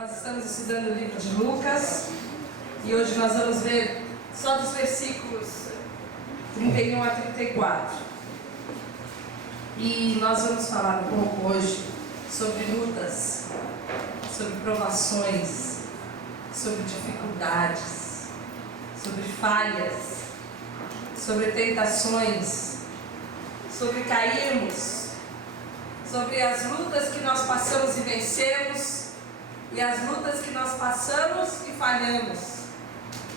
Nós estamos estudando o livro de Lucas e hoje nós vamos ver só dos versículos 31 a 34. E nós vamos falar um pouco hoje sobre lutas, sobre provações, sobre dificuldades, sobre falhas, sobre tentações, sobre cairmos, sobre as lutas que nós passamos e vencemos e as lutas que nós passamos e falhamos.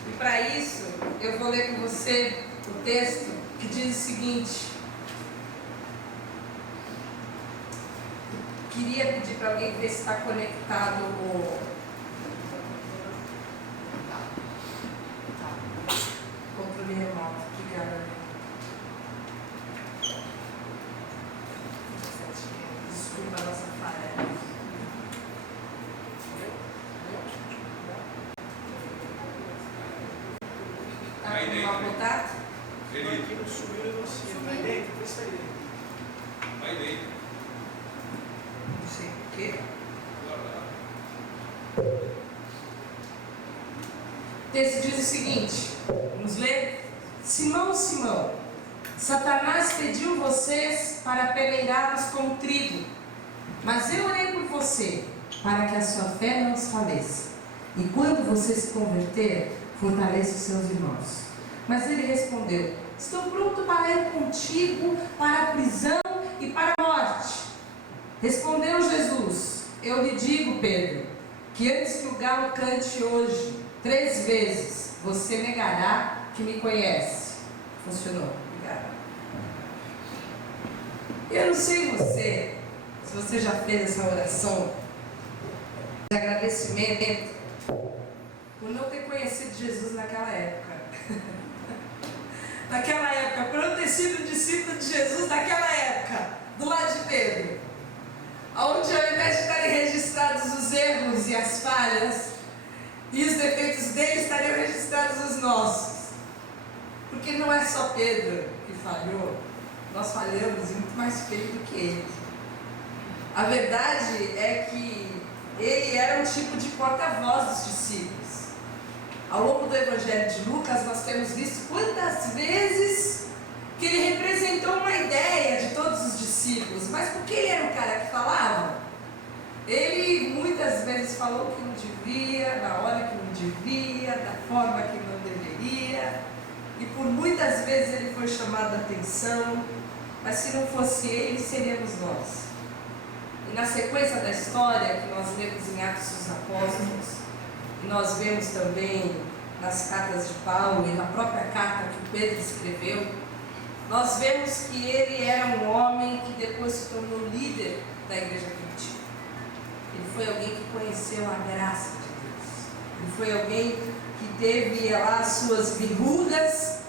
E para isso, eu vou ler com você o texto que diz o seguinte. Queria pedir para alguém ver se está conectado o controle remoto. Obrigada. Desculpa a nossa falha. Tá com mal contato? Aqui não subiu o negocinho. Vai dentro? Vê se vai dentro. Vai dentro. Não sei por quê. O texto diz o seguinte, vamos ler? Simão, Simão, Satanás pediu vocês para peneirá-los como trigo, mas eu orei por você, para que a sua fé não desfaleça. E quando você se converter, fortaleça os seus irmãos. Mas ele respondeu, estou pronto para ir contigo para a prisão e para a morte. Respondeu Jesus, eu lhe digo, Pedro, que antes que o galo cante hoje 3 vezes, você negará que me conhece. Funcionou, obrigada. Eu não sei você, se você já fez essa oração de agradecimento por não ter conhecido Jesus naquela época. Naquela época, por não ter sido discípulo de Jesus naquela época, do lado de Pedro, onde ao invés de estarem registrados os erros e as falhas e os defeitos dele, estariam registrados os nossos. Porque não é só Pedro que falhou, nós falhamos muito mais feio do que ele. A verdade é que ele era um tipo de porta-voz dos discípulos. Ao longo do Evangelho de Lucas, nós temos visto quantas vezes que ele representou uma ideia de todos os discípulos. Mas porque ele era o cara que falava, ele muitas vezes falou o que não devia, na hora que não devia, da forma que não deveria. E por muitas vezes ele foi chamado a atenção, mas se não fosse ele, seríamos nós. E na sequência da história que nós lemos em Atos dos Apóstolos, e nós vemos também nas cartas de Paulo e na própria carta que o Pedro escreveu, nós vemos que ele era um homem que depois se tornou líder da igreja primitiva. Ele foi alguém que conheceu a graça de Deus. Ele foi alguém que teve lá as suas verrugas,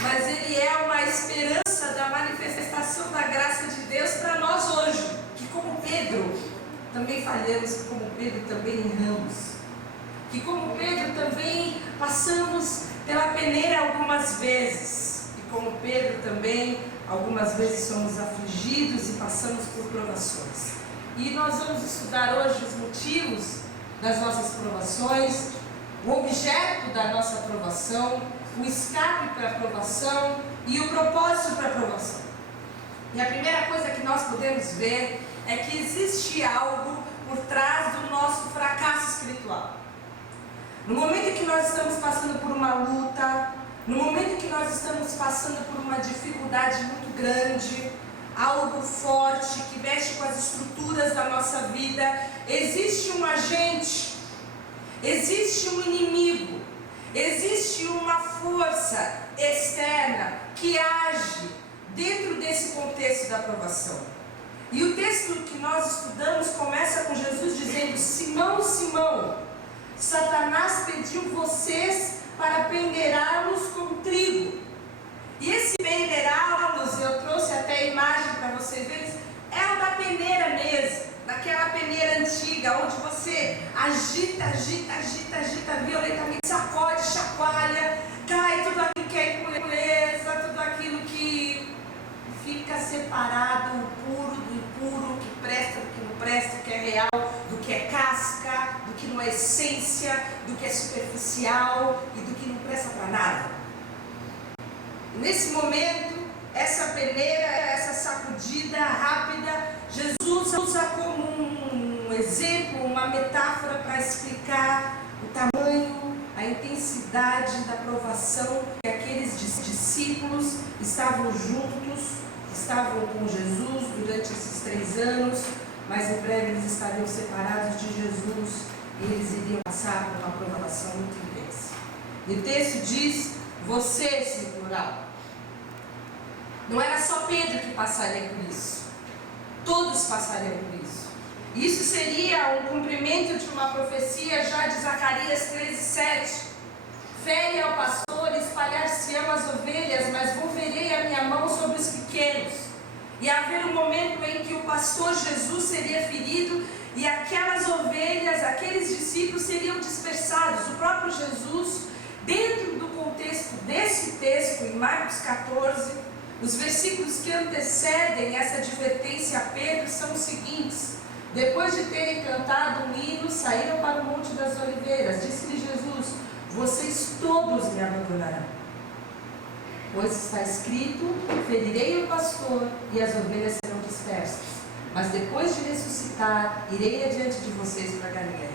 mas ele é uma esperança da manifestação da graça de Deus para nós hoje, que como Pedro também falhamos, que como Pedro também erramos, que como Pedro também passamos pela peneira algumas vezes, e como Pedro também algumas vezes somos afligidos e passamos por provações. E nós vamos estudar hoje os motivos das nossas provações, o objeto da nossa provação, o escape para a provação e o propósito para a provação. E a primeira coisa que nós podemos ver é que existe algo por trás do nosso fracasso espiritual. No momento em que nós estamos passando por uma luta, no momento em que nós estamos passando por uma dificuldade muito grande, algo forte que mexe com as estruturas da nossa vida, existe um agente, existe um inimigo, existe uma força externa que age dentro desse contexto da provação. E o texto que nós estudamos começa com Jesus dizendo, Simão, Simão, Satanás pediu vocês para pendeirá-los como trigo. E esse pendeirá-los, eu trouxe até a imagem para vocês verem, é o da peneira mesmo, daquela peneira antiga, onde você agita violentamente, sacode, chacoalha, cai tudo aquilo que é impureza, tudo aquilo que fica separado, o puro do impuro, o que presta do que não presta, o que é real do que é casca, do que não é essência, do que é superficial e do que não presta para nada. E nesse momento, essa peneira, essa sacudida rápida, Jesus usa como um exemplo, uma metáfora para explicar o tamanho, a intensidade da provação que aqueles discípulos estavam juntos, estavam com Jesus durante esses 3 anos, mas em breve eles estariam separados de Jesus e eles iriam passar por uma provação muito intensa. E o texto diz, vocês no plural. Não era só Pedro que passaria por isso, todos passariam por isso. Isso seria um cumprimento de uma profecia já de Zacarias 13:7. Fere ao pastor, espalhar-se-ão as ovelhas, mas volverei a minha mão sobre os pequenos. E haver um momento em que o pastor Jesus seria ferido e aquelas ovelhas, aqueles discípulos seriam dispersados. O próprio Jesus, dentro do contexto desse texto, em Marcos 14, os versículos que antecedem essa advertência a Pedro são os seguintes. Depois de terem cantado um hino, saíram para o Monte das Oliveiras. Disse-lhe Jesus, vocês todos me abandonarão. Pois está escrito, ferirei o pastor e as ovelhas serão dispersas. Mas depois de ressuscitar, irei adiante de vocês para Galiléia.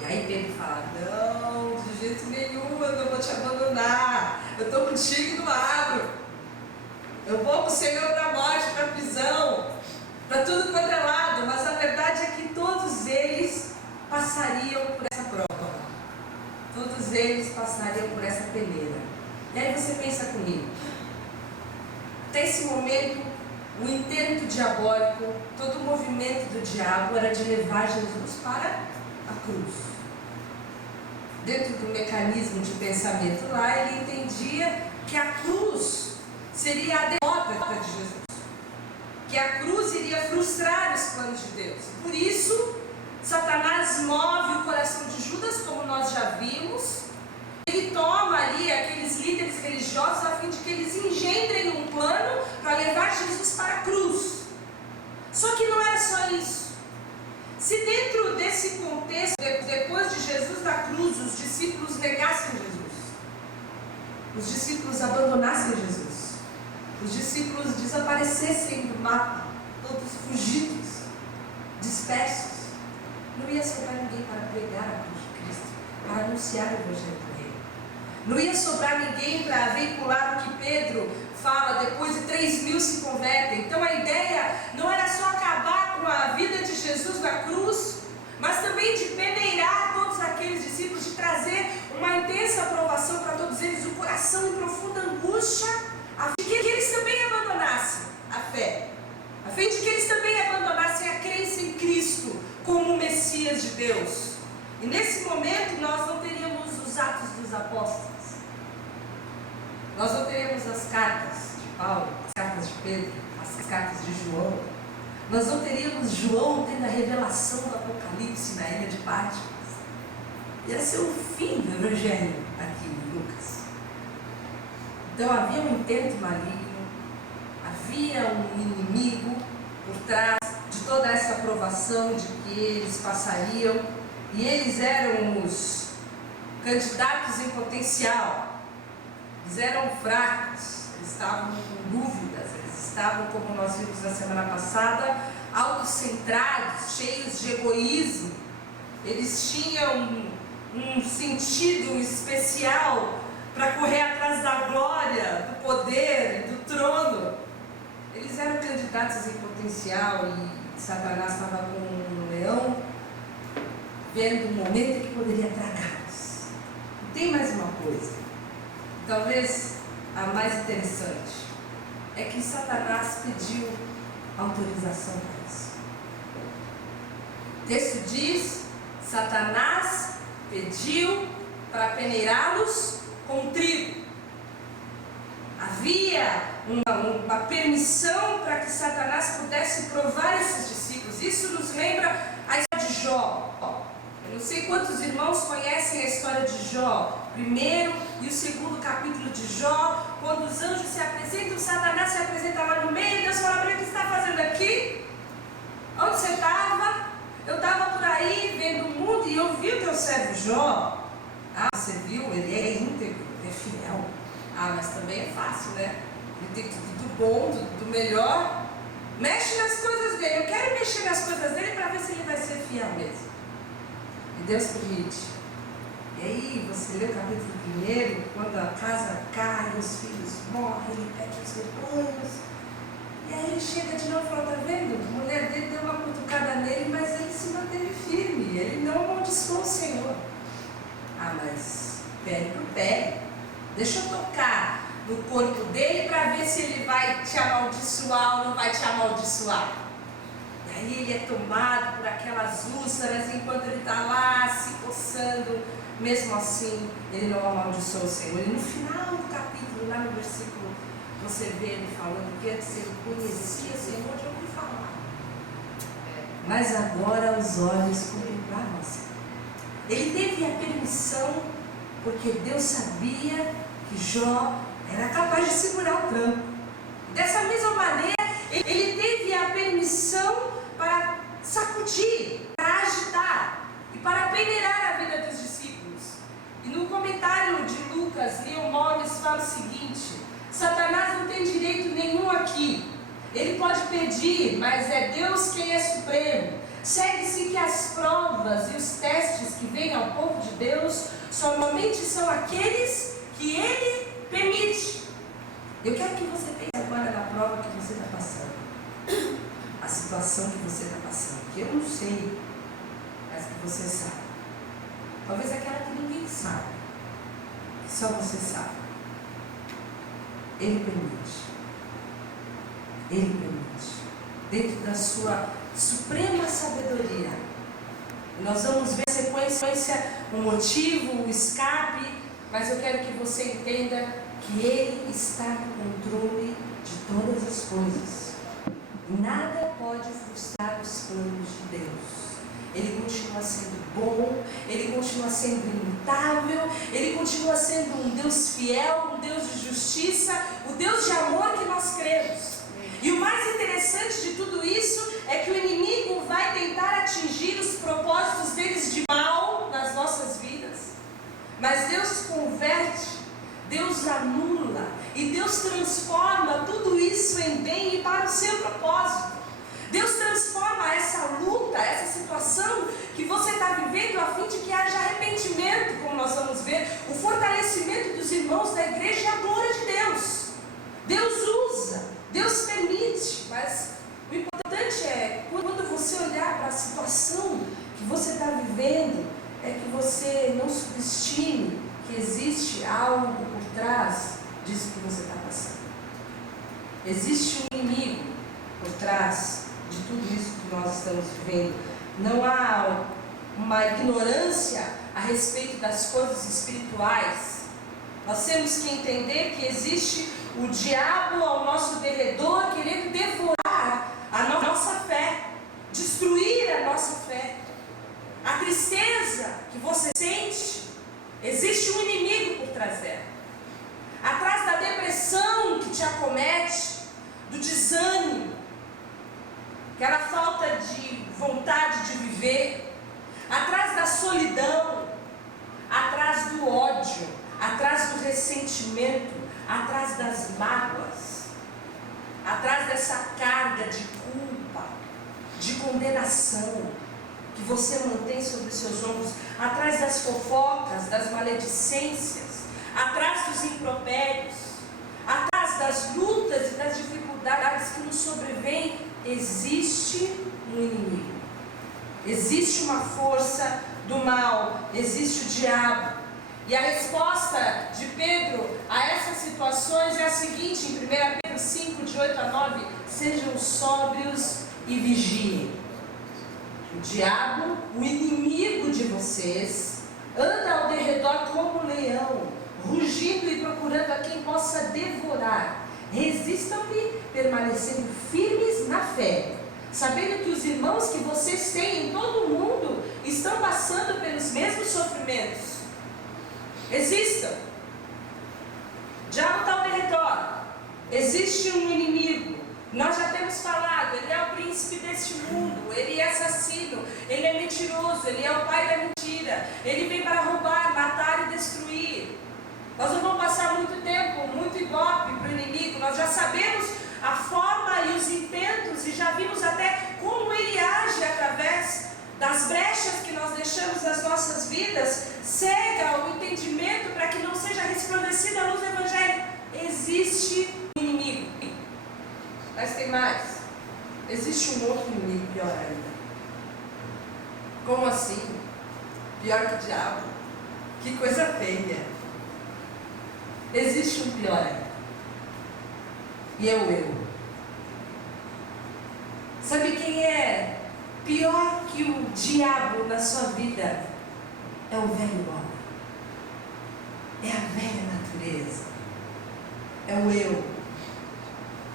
E aí Pedro fala, não, de jeito nenhum, eu não vou te abandonar. Eu estou contigo e não abro. Eu vou para o Senhor da morte, para a prisão, para tudo quanto é lado. Mas a verdade é que todos eles passariam por essa prova. Todos eles passariam por essa peneira. E aí você pensa comigo. Até esse momento, o intento diabólico, todo o movimento do diabo era de levar Jesus para a cruz. Dentro do mecanismo de pensamento lá, ele entendia que a cruz seria a derrota de Jesus, que a cruz iria frustrar os planos de Deus. Por isso, Satanás move o coração de Judas, como nós já vimos. Ele toma ali aqueles líderes religiosos a fim de que eles engendrem um plano para levar Jesus para a cruz. Só que não era só isso. Se dentro desse contexto, depois de Jesus da cruz, os discípulos negassem Jesus, os discípulos abandonassem Jesus, os discípulos desaparecessem do mapa, todos fugidos, dispersos, não ia sobrar ninguém para pregar a cruz de Cristo, para anunciar o Evangelho do Reino. Não ia sobrar ninguém para veicular o que Pedro fala, depois de 3.000 se convertem. Então a ideia não era só acabar com a vida de Jesus na cruz, mas também de peneirar todos aqueles discípulos, de trazer uma intensa aprovação para todos eles, o coração em profunda angústia, a fim de que eles também abandonassem a fé, a fim de que eles também abandonassem a crença em Cristo como o Messias de Deus. E nesse momento nós não teríamos os Atos dos Apóstolos, nós não teríamos as cartas de Paulo, as cartas de Pedro, as cartas de João, nós não teríamos João tendo a revelação do Apocalipse na ilha de Patmos. Ia ser o fim do Evangelho aqui em Lucas. Então havia um intento maligno, havia um inimigo por trás de toda essa aprovação de que eles passariam, e eles eram os candidatos em potencial. Eles eram fracos, eles estavam com dúvidas, eles estavam, como nós vimos na semana passada, autocentrados, cheios de egoísmo. Eles tinham um sentido especial para correr atrás da glória, do poder e do trono. Eles eram candidatos em potencial e Satanás estava com um leão, vendo o momento em que poderia tragá-los. E tem mais uma coisa, talvez a mais interessante, é que Satanás pediu autorização para isso. O texto diz, Satanás pediu para peneirá-los com trigo. Havia uma permissão para que Satanás pudesse provar esses discípulos. Isso nos lembra a história de Jó. Eu não sei quantos irmãos conhecem a história de Jó. Primeiro e o segundo capítulo de Jó, quando os anjos se apresentam, Satanás se apresenta lá no meio, Deus fala para ele, o que você está fazendo aqui? Onde você estava? Eu e eu vi o teu servo Jó. Ah, você viu? Ele é íntegro, é fiel. Ah, mas também é fácil, né? Ele tem tudo do bom, do melhor. Mexe nas coisas dele. Eu quero mexer nas coisas dele para ver se ele vai ser fiel mesmo. E Deus permite. E aí, você lê o capítulo 1, quando a casa cai, os filhos morrem, ele pede os rebanhos. E aí ele chega de novo e fala, tá vendo? A mulher dele deu uma cutucada nele, mas ele se manteve firme. Ele não amaldiçoou o Senhor. Ah, mas pele por pele. Deixa eu tocar no corpo dele para ver se ele vai te amaldiçoar ou não vai te amaldiçoar. E aí ele é tomado por aquelas úlceras enquanto ele está lá se coçando. Mesmo assim, ele não amaldiçoou o Senhor. E no final do capítulo, lá no versículo, você vê ele falando que antes ele conhecia o Senhor de ouvir falar. Mas agora os olhos contemplaram o Senhor. Ele teve a permissão, porque Deus sabia que Jó era capaz de segurar o tranco. Dessa mesma maneira, ele teve a permissão para sacudir, para agitar e para peneirar a vida dos discípulos. E no comentário de Lucas, Leon Morris fala o seguinte: Satanás não tem direito nenhum aqui. Ele pode pedir, mas é Deus quem é supremo. Segue-se que as provas e os testes que vêm ao povo de Deus somente são aqueles que Ele permite. Eu quero que você pense agora na prova que você está passando, a situação que você está passando, que eu não sei, mas que você sabe. Talvez aquela que ninguém sabe, que só você sabe. Ele permite. Ele permite. Dentro da sua suprema sabedoria. Nós vamos ver a sequência, o motivo, o escape, mas eu quero que você entenda que Ele está no controle de todas as coisas. Nada pode frustrar os planos de Deus. Ele continua sendo bom, Ele continua sendo imutável, Ele continua sendo um Deus fiel, um Deus de justiça, o Deus de amor que nós cremos. E o mais interessante de tudo isso é que o inimigo vai tentar atingir os propósitos deles de mal nas nossas vidas. Mas Deus converte, Deus anula e Deus transforma tudo isso em bem e para o seu propósito. Deus transforma essa luta, essa situação que você está vivendo a fim de que haja arrependimento, como nós vamos ver, o fortalecimento dos irmãos da igreja e a glória de Deus. Deus usa, Deus permite, mas o importante é, quando você olhar para a situação que você está vivendo, é que você não subestime que existe algo por trás disso que você está passando. Existe um inimigo por trás de tudo isso que nós estamos vivendo. Não há uma ignorância a respeito das coisas espirituais. Nós temos que entender que existe o diabo ao nosso derredor querendo devorar a nossa fé, destruir a nossa fé. A tristeza que você sente, existe um inimigo por trás dela. Atrás da depressão que te acomete, do desânimo, aquela falta de vontade de viver, atrás da solidão, atrás do ódio, atrás do ressentimento, atrás das mágoas, atrás dessa carga de culpa, de condenação que você mantém sobre os seus ombros, atrás das fofocas, das maledicências, atrás dos impropérios, atrás das lutas e das dificuldades que nos sobrevêm, existe um inimigo, existe uma força do mal, existe o diabo. E a resposta de Pedro a essas situações é a seguinte, em 1 Pedro 5, de 8 a 9, sejam sóbrios e vigiem. O diabo, o inimigo de vocês, anda ao derredor como um leão, rugindo e procurando a quem possa devorar. Resistam-lhe, permanecendo firmes na fé, sabendo que os irmãos que vocês têm em todo o mundo estão passando pelos mesmos sofrimentos. Existam. O diabo está ao derredor. Existe um inimigo. Nós já temos falado, ele é o príncipe príncipe deste mundo, ele é assassino, ele é mentiroso, ele é o pai da mentira, ele vem para roubar, matar e destruir. Nós não vamos passar muito tempo, muito ibope para o inimigo, nós já sabemos a forma e os intentos e já vimos até como ele age através das brechas que nós deixamos nas nossas vidas, cega o entendimento para que não seja resplandecida a luz do Evangelho. Existe um inimigo, mas tem mais, existe um outro inimigo pior ainda. Como assim? Pior que o diabo? Que coisa feia. Existe um pior ainda, e é o eu. Sabe quem é pior que o diabo na sua vida? É o velho homem, é a velha natureza, é o eu,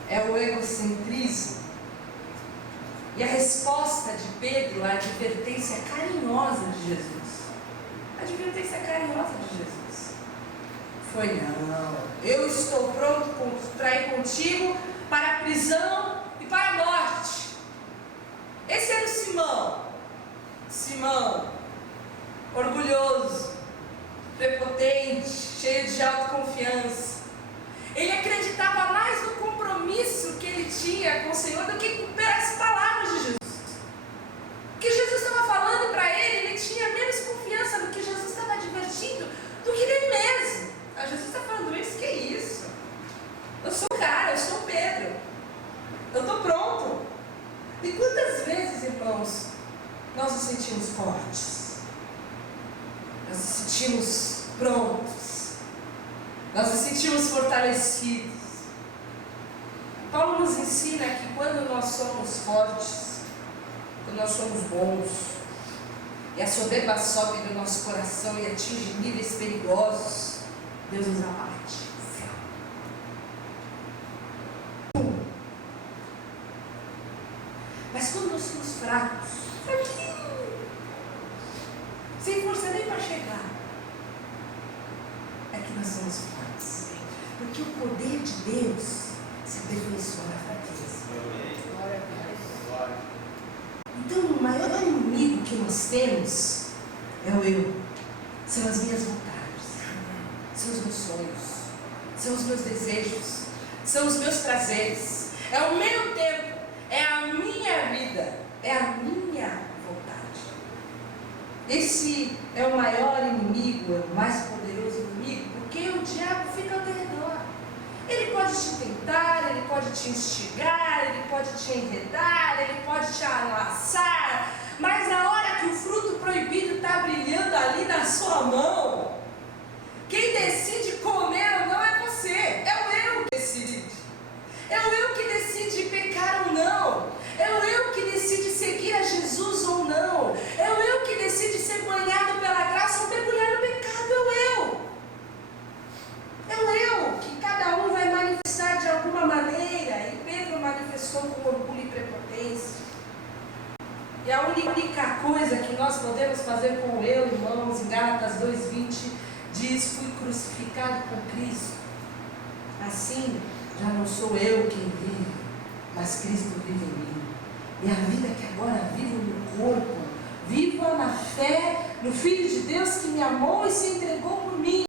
é o egocentrismo. E a resposta de Pedro, a advertência carinhosa de Jesus, a advertência carinhosa de Jesus foi: não, eu estou pronto para ir contigo para a prisão e para a morte. Esse era o Simão, orgulhoso, prepotente, cheio de autoconfiança. Ele acreditava mais no compromisso que ele tinha com o Senhor do que pelas palavras de Jesus. O que Jesus estava falando para ele, ele tinha menos confiança no que Jesus estava advertindo do que nele mesmo. Jesus está falando isso, que é isso? Eu sou o cara, eu sou o Pedro, eu estou pronto. E quantas vezes, irmãos, nós nos sentimos fortes, nós nos sentimos prontos, nós nos sentimos fortalecidos. Paulo nos ensina que quando nós somos fortes, quando nós somos bons, e a soberba sobe do nosso coração e atinge níveis perigosos, Deus nos abate. Mas quando nós somos fracos, sem força nem para chegar, é que nós somos fortes. Porque o poder de Deus se aperfeiçoa na fraqueza. Então, o maior inimigo que nós temos é o eu. São as minhas vontades, são os meus sonhos, são os meus desejos, são os meus prazeres, é o meu tempo, é a minha vida, é a minha vontade. Esse é o maior inimigo, é o mais poderoso inimigo, porque o diabo fica ao teu redor. Ele pode te tentar, ele pode te instigar, ele pode te enredar, ele pode te amassar, mas na hora que o fruto proibido está brilhando ali na sua mão, quem decide comer ou não é você, é o eu que decide. É o eu que decide pecar ou não, é o eu que decide seguir a Jesus ou não, é o eu que decide ser banhado pela graça ou mergulhar no pecado, é o eu. É o eu que cada um vai manifestar de alguma maneira, e Pedro manifestou com orgulho e prepotência. E a única coisa que nós podemos fazer com o eu, irmãos, em Gálatas 2:20, diz: fui crucificado com Cristo. Assim, já não sou eu quem vive, mas Cristo vive em mim. E a vida que agora vivo no corpo, vivo na fé no Filho de Deus que me amou e se entregou por mim.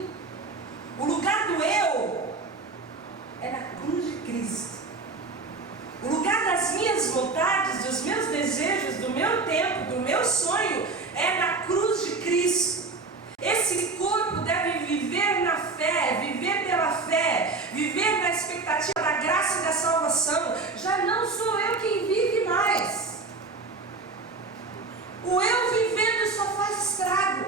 O lugar do eu é na cruz de Cristo. O lugar das minhas vontades, dos meus desejos, do meu tempo, do meu sonho, é na cruz de Cristo. Esse corpo deve viver na fé, viver pela fé, viver na expectativa da graça e da salvação. Já não sou eu quem vive mais. O eu vivendo só faz estrago.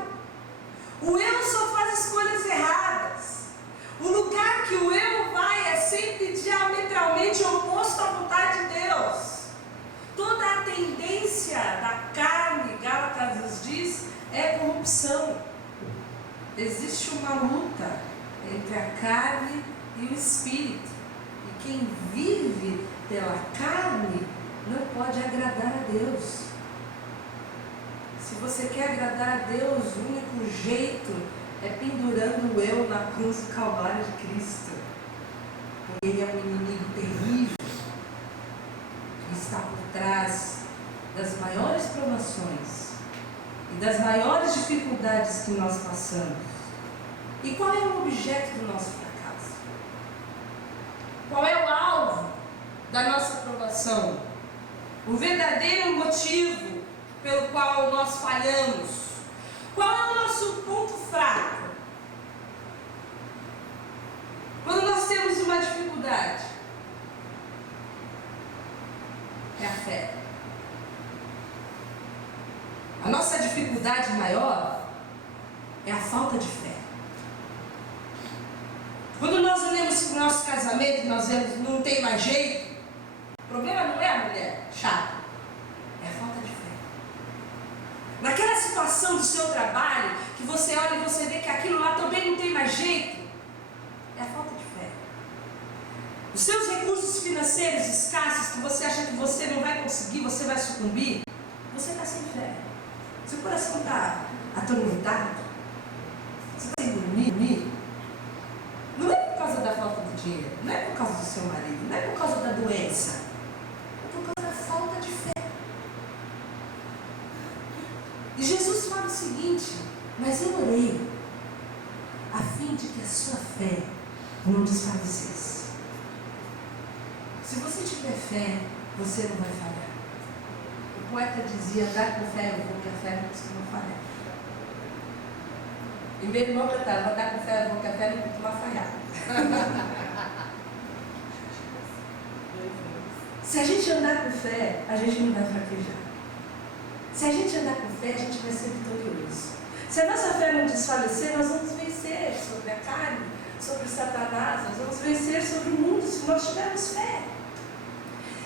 O eu só faz escolhas erradas. O lugar que o eu vai é sempre diametralmente oposto à vontade de Deus. Toda a tendência da carne, Gálatas nos diz, é corrupção. Existe uma luta entre a carne e o espírito. E quem vive pela carne não pode agradar a Deus. Se você quer agradar a Deus, o único jeito é pendurando o eu na cruz do Calvário de Cristo. Ele é um inimigo terrível que está por trás das maiores provações e das maiores dificuldades que nós passamos? E qual é o objeto do nosso fracasso? Qual é o alvo da nossa provação? O verdadeiro motivo pelo qual nós falhamos? Qual é o nosso ponto fraco? Quando nós temos uma dificuldade, é a fé. A nossa dificuldade maior é a falta de fé. Quando nós olhamos para o nosso casamento, nós vemos que não tem mais jeito, o problema não é a mulher chata, é a falta de fé. Naquela situação do seu trabalho, que você olha e você vê que aquilo lá também não tem mais jeito, é a falta de fé. Os seus recursos financeiros escassos, que você acha que você não vai conseguir, você vai sucumbir, você está sem fé. Seu coração está atormentado, você está sem dormir. Não é por causa da falta de dinheiro, não é por causa do seu marido, não é por causa da doença, é por causa da falta de fé. E Jesus fala o seguinte: mas eu orei a fim de que a sua fé não desfalecesse. Se você tiver fé, você não vai falhar. O poeta dizia: andar com fé, eu vou que a fé não costuma falhar. E meu irmão cantava: andar com fé, eu vou que a fé não costuma falhar. Se a gente andar com fé, a gente não vai fraquejar. Se a gente andar com fé, a gente vai ser vitorioso. Se a nossa fé não desfalecer, nós vamos vencer sobre a carne, sobre Satanás, nós vamos vencer sobre o mundo se nós tivermos fé.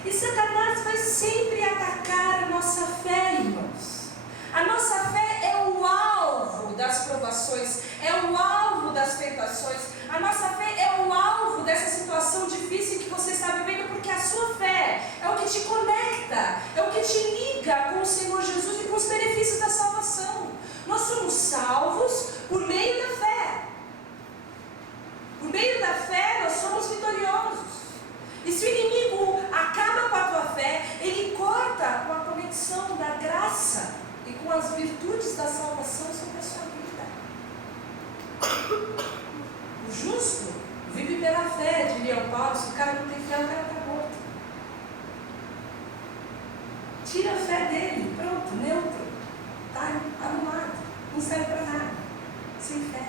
E Satanás vai sempre atacar a nossa fé, irmãos. A nossa fé é o alvo das provações, é o alvo das tentações. A nossa fé é o alvo dessa situação difícil que você está vivendo, porque a sua fé é o que te conecta, é o que te liga com o Senhor Jesus e com os benefícios da salvação. Nós somos salvos por meio da fé. Por meio da fé nós somos vitoriosos. E se o inimigo acaba com a tua fé, ele corta com a conexão da graça e com as virtudes da salvação sobre a sua vida. O justo vive pela fé, diria o Paulo. Se o cara não tem fé, o cara está morto. Tira a fé dele, pronto, neutro, está anulado, não serve para nada, sem fé.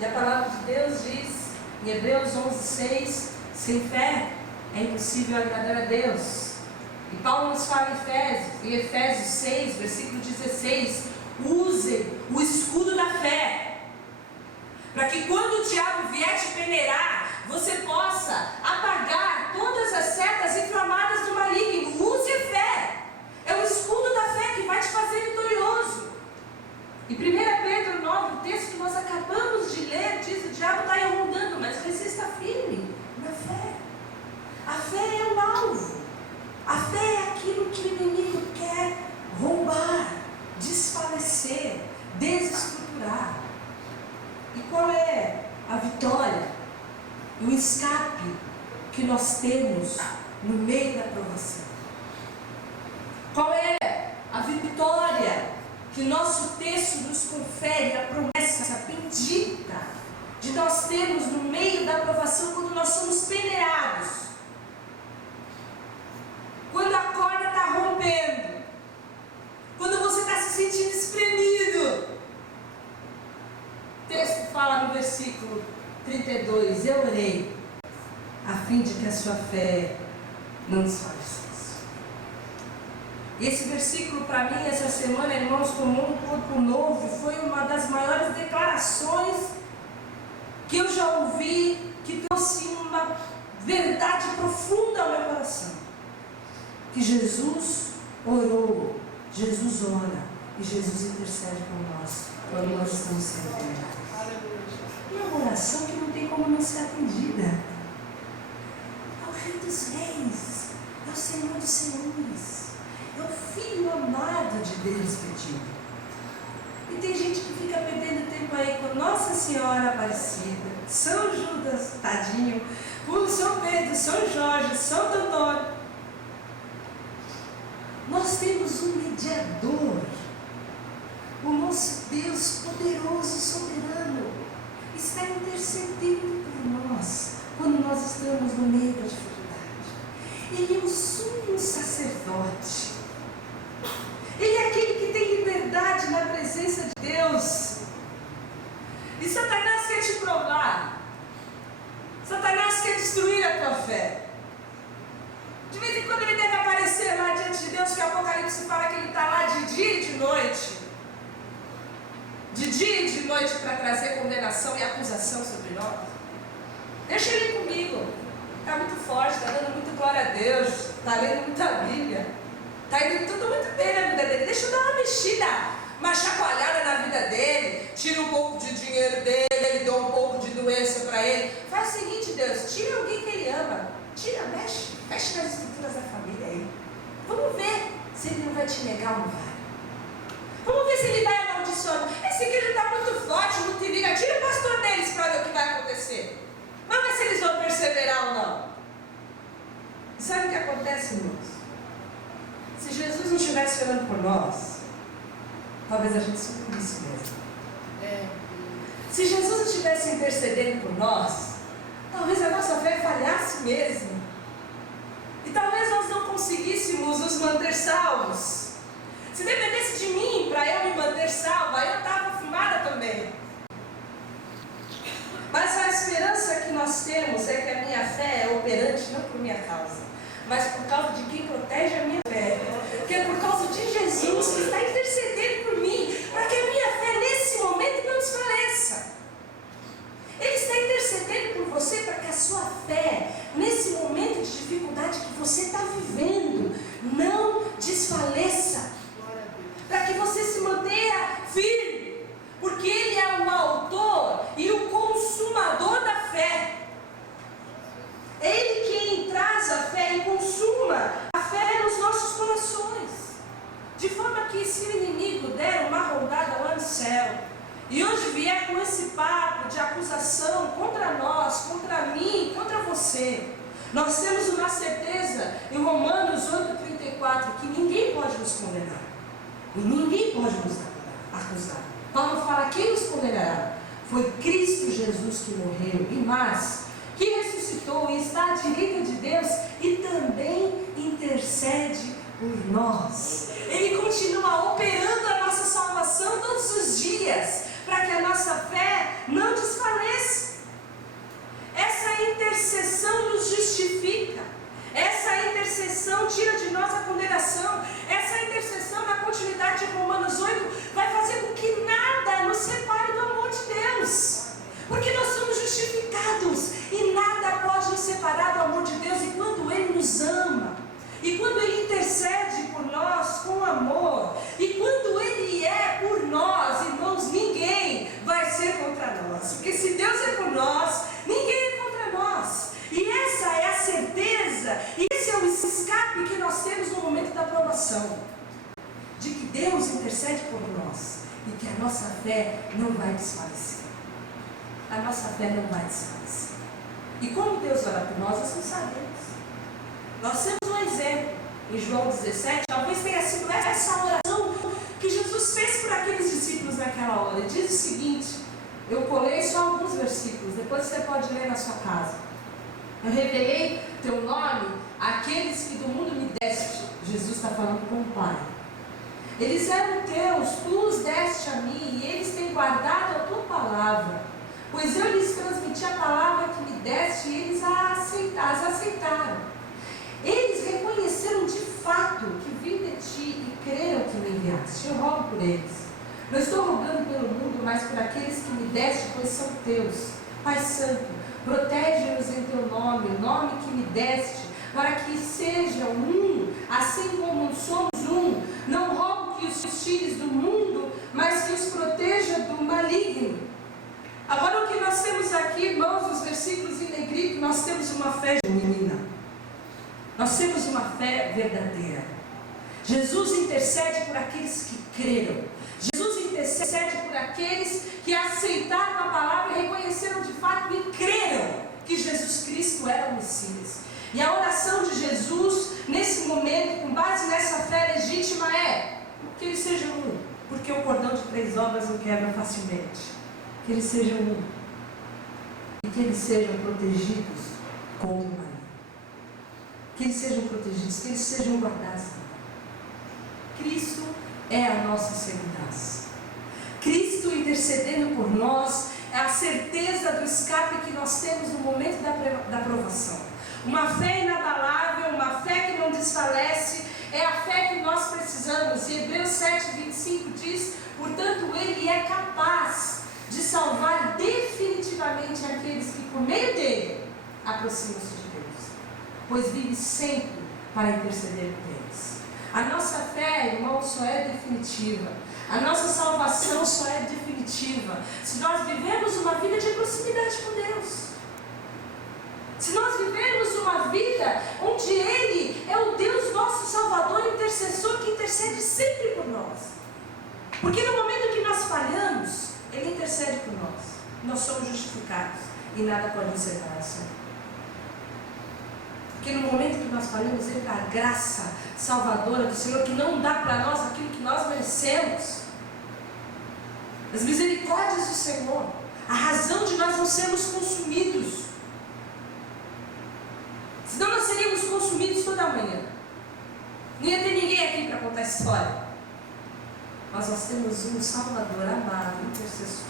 E a palavra de Deus diz em Hebreus 11:6, sem fé é impossível agradar a Deus. E Paulo nos fala em Efésios 6, versículo 16, usem o escudo da fé, para que quando o diabo vier te peneirar, você possa apagar todas as setas inflamadas do maligno. Use a fé, é o escudo da fé que vai te fazer vitorioso. E 1 Pedro 9, o texto que nós acabamos de ler, diz: o diabo está rondando, mas resista firme na fé. A fé é o alvo. A fé é aquilo que o inimigo quer roubar, desfalecer, desestruturar. E qual é a vitória e o escape que nós temos no meio da provação? Qual é a vitória que nosso texto nos confere, a promessa bendita de nós termos no meio da provação quando nós somos peneirados? Quando a corda está rompendo, quando você está se sentindo espremido. O texto fala no versículo 32, eu orei a fim de que a sua fé não desfalecesse. Esse versículo para mim, essa semana, irmãos, como um corpo novo, foi uma das maiores declarações que eu já ouvi, que trouxe uma verdade profunda ao meu coração. Que Jesus orou, Jesus ora e Jesus intercede por nós quando nós estamos sendo peneirados. É uma oração que não tem como não ser atendida. É o Rei dos Reis, é o Senhor dos Senhores, é o Filho amado de Deus pedindo. E tem gente que fica perdendo tempo aí com Nossa Senhora Aparecida, São Judas, tadinho, com São Pedro, São Jorge, Santo Antônio. mediador, o nosso Deus poderoso, soberano, está intercedendo por nós quando nós estamos no meio da dificuldade. Ele é o sumo sacerdote. Ele é aquele que tem liberdade na presença de Deus. E Satanás quer te provar. Satanás quer destruir a tua fé. De vez em quando ele deve aparecer lá diante de Deus, que o Apocalipse fala que ele está lá de dia e de noite. De dia e de noite para trazer condenação e acusação sobre nós. Deixa ele comigo. Está muito forte, está dando muito glória a Deus, está lendo muita Bíblia. Está indo tudo muito bem na vida dele. Deixa eu dar uma mexida, uma chacoalhada na vida dele. Tira um pouco de dinheiro dele, dá um pouco de doença para ele. Faz o seguinte, Deus, tira alguém que ele ama. Tira, mexe nas estruturas da família aí. Vamos ver se ele não vai te negar ou não vai. Vamos ver se ele vai amaldiçoando. Esse igreja está muito forte, muito liga. Tira o pastor deles para ver o que vai acontecer. Vamos ver se eles vão perseverar ou não. E sabe o que acontece, irmãos? Se Jesus não estivesse orando por nós, talvez a gente sucumbisse mesmo. Se Jesus não estivesse intercedendo por nós, talvez a nossa fé falhasse mesmo. E talvez nós não conseguíssemos nos manter salvos. Se dependesse de mim para eu me manter salva, eu estava fumada também. Mas a esperança que nós temos é que a minha fé é operante não por minha causa, mas por causa de quem protege a minha fé. Que é por causa de Jesus que está intercedendo por mim, para que a minha fé nesse momento não desfaleça. Ele está intercedendo por você para que a sua fé, nesse momento de dificuldade que você está vivendo, não desfaleça. Para que você se mantenha firme, porque Ele é o autor e o consumador da fé. É Ele quem traz a fé e consuma a fé nos nossos corações. De forma que se o inimigo der uma rondada lá no céu, e hoje vier com esse papo de acusação contra nós, contra mim, contra você, nós temos uma certeza em Romanos 8,34, que ninguém pode nos condenar. E ninguém pode nos acusar. Paulo fala, quem nos condenará? Foi Cristo Jesus que morreu, e mais, que ressuscitou e está à direita de Deus e também intercede por nós. Ele continua operando a nossa salvação todos os dias, para que a nossa fé não desfaleça. Essa intercessão nos justifica. Essa intercessão tira de nós a condenação. Essa intercessão, na continuidade de Romanos 8, vai fazer com que nada nos separe do amor de Deus. Porque nós somos justificados e nada pode nos separar do amor de Deus enquanto Ele nos ama. E quando Ele intercede por nós com amor, e quando Ele é por nós, irmãos, ninguém vai ser contra nós. Porque se Deus é por nós, ninguém é contra nós. E essa é a certeza, e esse é o escape que nós temos no momento da provação. De que Deus intercede por nós, e que a nossa fé não vai desfalecer. A nossa fé não vai desfalecer. E como Deus ora por nós, nós não sabemos. Nós temos um exemplo em João 17, talvez tenha sido essa oração que Jesus fez por aqueles discípulos naquela hora. Ele diz o seguinte, eu colei só alguns versículos, depois você pode ler na sua casa. Eu revelei teu nome àqueles que do mundo me deste. Jesus está falando com o Pai. Eles eram teus, tu os deste a mim, e eles têm guardado a tua palavra. Pois eu lhes transmiti a palavra que me deste, e eles as aceitaram. Eles reconheceram de fato que vim de ti e creram que me enviaste. Eu rogo por eles. Não estou rogando pelo mundo, mas por aqueles que me deste, pois são teus. Pai Santo, protege-nos em teu nome, o nome que me deste, para que sejam um, assim como somos um. Não rogo que os tires do mundo, mas que os proteja do maligno. Agora o que nós temos aqui, irmãos, nos versículos em negrito, nós temos uma fé genuína. Nós temos uma fé verdadeira. Jesus intercede por aqueles que creram. Jesus intercede por aqueles que aceitaram a palavra e reconheceram de fato e creram que Jesus Cristo era o Messias. E a oração de Jesus, nesse momento, com base nessa fé legítima, é: grandes obras não quebram facilmente. Que eles sejam um. E que eles sejam protegidos contra o maligno. Que eles sejam protegidos, que eles sejam guardados. Cristo é a nossa segurança. Cristo intercedendo por nós é a certeza do escape que nós temos no momento da provação. Uma fé inabalável, uma fé que não desfalece, é a fé que nós precisamos. E Hebreus 7:25 diz: portanto, Ele é capaz de salvar definitivamente aqueles que por meio dele aproximam-se de Deus, pois vive sempre para interceder por eles. A nossa fé, irmão, só é definitiva. A nossa salvação só é definitiva se nós vivemos uma vida de proximidade com Deus. Se nós vivemos uma vida onde Ele é o Deus nosso Salvador, intercessor, que intercede sempre por nós. Porque no momento que nós falhamos, Ele intercede por nós. Nós somos justificados e nada pode nos separar do Senhor. Porque no momento que nós falhamos, entra a graça salvadora do Senhor, que não dá para nós aquilo que nós merecemos. As misericórdias do Senhor, a razão de nós não sermos consumidos. Senão nós seríamos consumidos toda manhã. Não ia ter ninguém aqui para contar a história. Mas nós temos um Salvador amado, intercessor,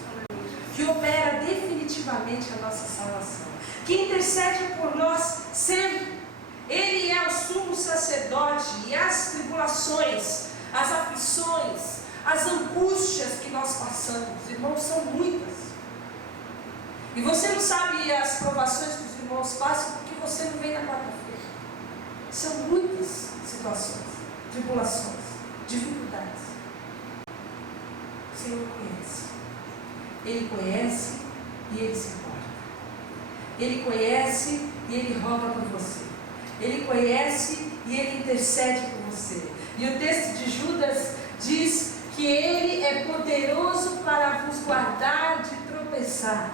que opera definitivamente a nossa salvação, que intercede por nós sempre. Ele é o sumo sacerdote, e as tribulações, as aflições, as angústias que nós passamos, irmãos, são muitas. E você não sabe as provações que os irmãos passam porque você não vem na quarta-feira. São muitas situações, tribulações, dificuldades. O Senhor conhece. Ele conhece e Ele se importa. Ele conhece e Ele roga por você. Ele conhece e Ele intercede por você. E o texto de Judas diz que Ele é poderoso para vos guardar de tropeçar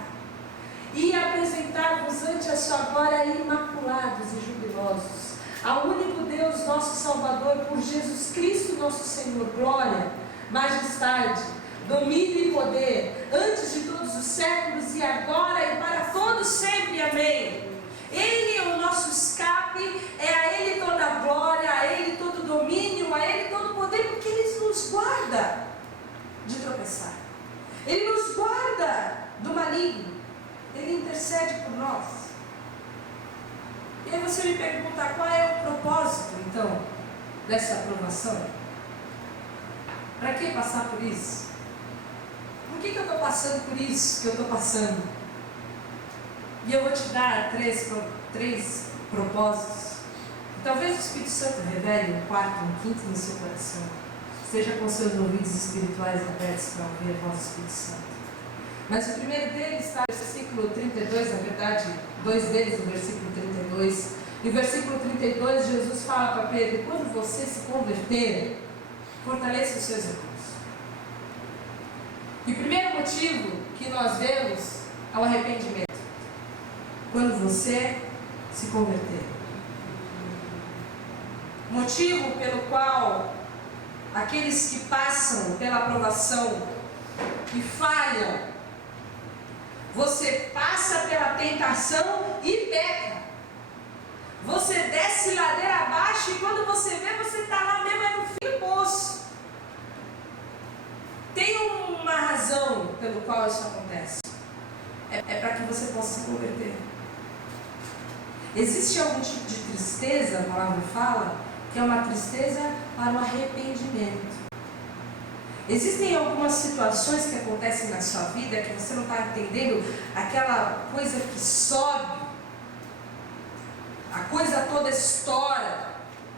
e apresentar-vos ante a sua glória imaculados e jubilosos. Ao único Deus, nosso Salvador, por Jesus Cristo, nosso Senhor, glória, majestade, domínio e poder, antes de todos os séculos e agora e para todos sempre. Amém. Ele é o nosso escape, é a Ele toda a glória, a Ele todo o domínio, a Ele todo o poder, porque Ele nos guarda de tropeçar. Ele nos guarda do maligno. Ele intercede por nós. E aí você me pergunta, qual é o propósito, então, dessa aprovação? Para que passar por isso? Por que eu estou passando por isso que eu estou passando? E eu vou te dar três propósitos. Talvez o Espírito Santo revele um quarto, um quinto no seu coração. Esteja com seus ouvidos espirituais abertos para ouvir a voz do Espírito Santo. Mas o primeiro deles está no versículo 32, na verdade, dois deles no versículo 32. E o versículo 32, Jesus fala para Pedro: quando você se converter, fortaleça os seus irmãos. E o primeiro motivo que nós vemos é o arrependimento. Quando você se converter. Motivo pelo qual aqueles que passam pela aprovação e falham, você passa pela tentação e peca. Você desce ladeira abaixo e quando você vê, você está lá mesmo, é no fim do poço. Tem uma razão pelo qual isso acontece. É para que você possa se converter. Existe algum tipo de tristeza, a palavra fala, que é uma tristeza para o arrependimento. Existem algumas situações que acontecem na sua vida que você não está entendendo, aquela coisa que sobe, a coisa toda estoura,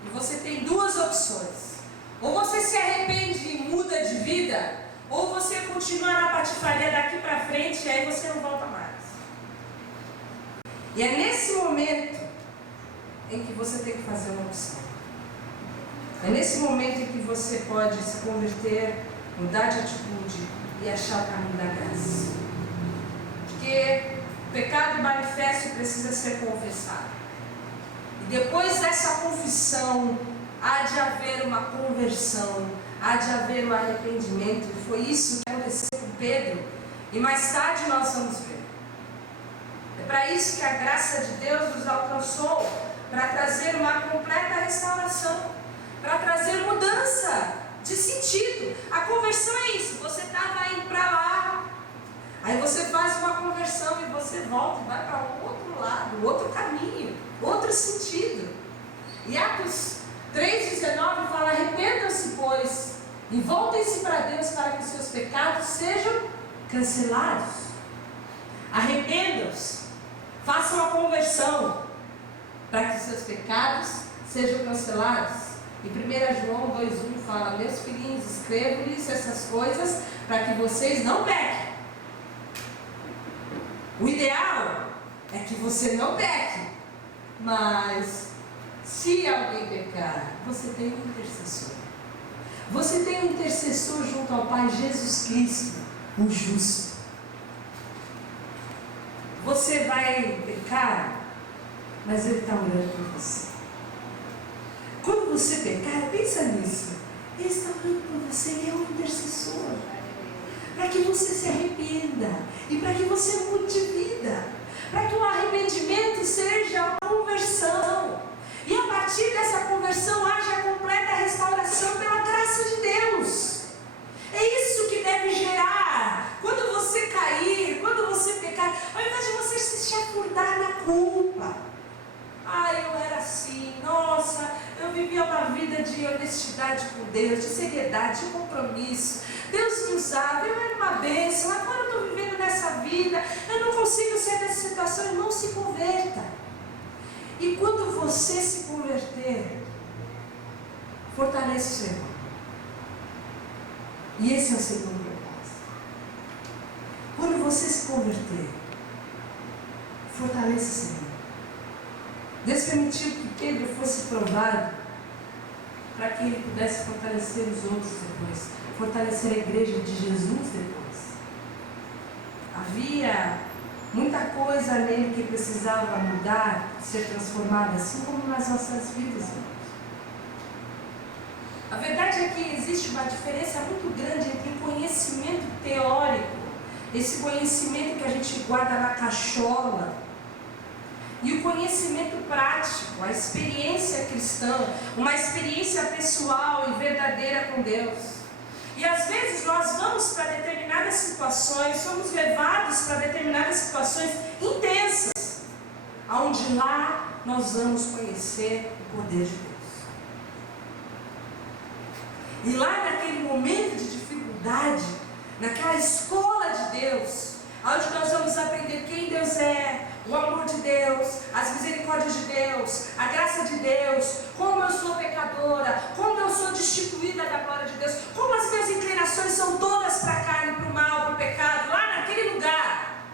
e você tem duas opções: ou você se arrepende e muda de vida, ou você continua na patifaria daqui para frente e aí você não volta mais. E é nesse momento em que você tem que fazer uma opção. É nesse momento em que você pode se converter, mudar de atitude e achar o caminho da graça. Porque o pecado manifesto precisa ser confessado. E depois dessa confissão, há de haver uma conversão, há de haver um arrependimento. E foi isso que aconteceu com Pedro. E mais tarde nós vamos ver. É para isso que a graça de Deus nos alcançou, para trazer uma completa restauração, para trazer mudança de sentido. A conversão é isso, você estava indo para lá, aí você faz uma conversão e você volta e vai para o outro lado, outro caminho, outro sentido. E Atos 3,19 fala: arrependam-se, pois, e voltem-se para Deus, para que seus pecados sejam cancelados. Arrependam-se, façam a conversão, para que seus pecados sejam cancelados. E 1 João 2,1 fala: meus filhinhos, escrevo-lhes essas coisas para que vocês não pequem. O ideal é que você não peque, mas se alguém pecar, você tem um intercessor. Você tem um intercessor junto ao Pai, Jesus Cristo, o justo. Você vai pecar, mas Ele está orando por você. Quando você pecar, pensa nisso. Ele está orando por você, Ele é um intercessor. Para que você se arrependa e para que você mude de vida. Para que o arrependimento seja uma conversão. E a partir dessa conversão haja a completa restauração pela graça de Deus. É isso que deve gerar. Quando você cair, quando você pecar, ao invés de você se chafurdar na culpa. Eu era assim, nossa, eu vivia uma vida de honestidade com Deus, de seriedade, de compromisso. Deus me usava, eu era uma bênção, agora eu estou vivendo nessa vida, eu não consigo sair dessa situação. Irmão, se converta. E quando você se converter, fortalece o seu irmão. E esse é o segundo propósito. Quando você se converter, fortaleça o seu irmão. Deus permitiu que Pedro fosse provado para que ele pudesse fortalecer os outros depois, fortalecer a igreja de Jesus depois. Havia muita coisa nele que precisava mudar, ser transformada, assim como nas nossas vidas, irmãos. A verdade é que existe uma diferença muito grande entre o conhecimento teórico, esse conhecimento que a gente guarda na cachola, e o conhecimento prático, a experiência cristã, uma experiência pessoal e verdadeira com Deus. E às vezes nós vamos para determinadas situações, somos levados para determinadas situações intensas, onde lá nós vamos conhecer o poder de Deus. E lá naquele momento de dificuldade, naquela escola de Deus, onde nós vamos aprender quem Deus é, o amor de Deus, as misericórdias de Deus, a graça de Deus, como eu sou pecadora, como eu sou destituída da glória de Deus, como as minhas inclinações são todas para a carne, para o mal, para o pecado. Lá naquele lugar,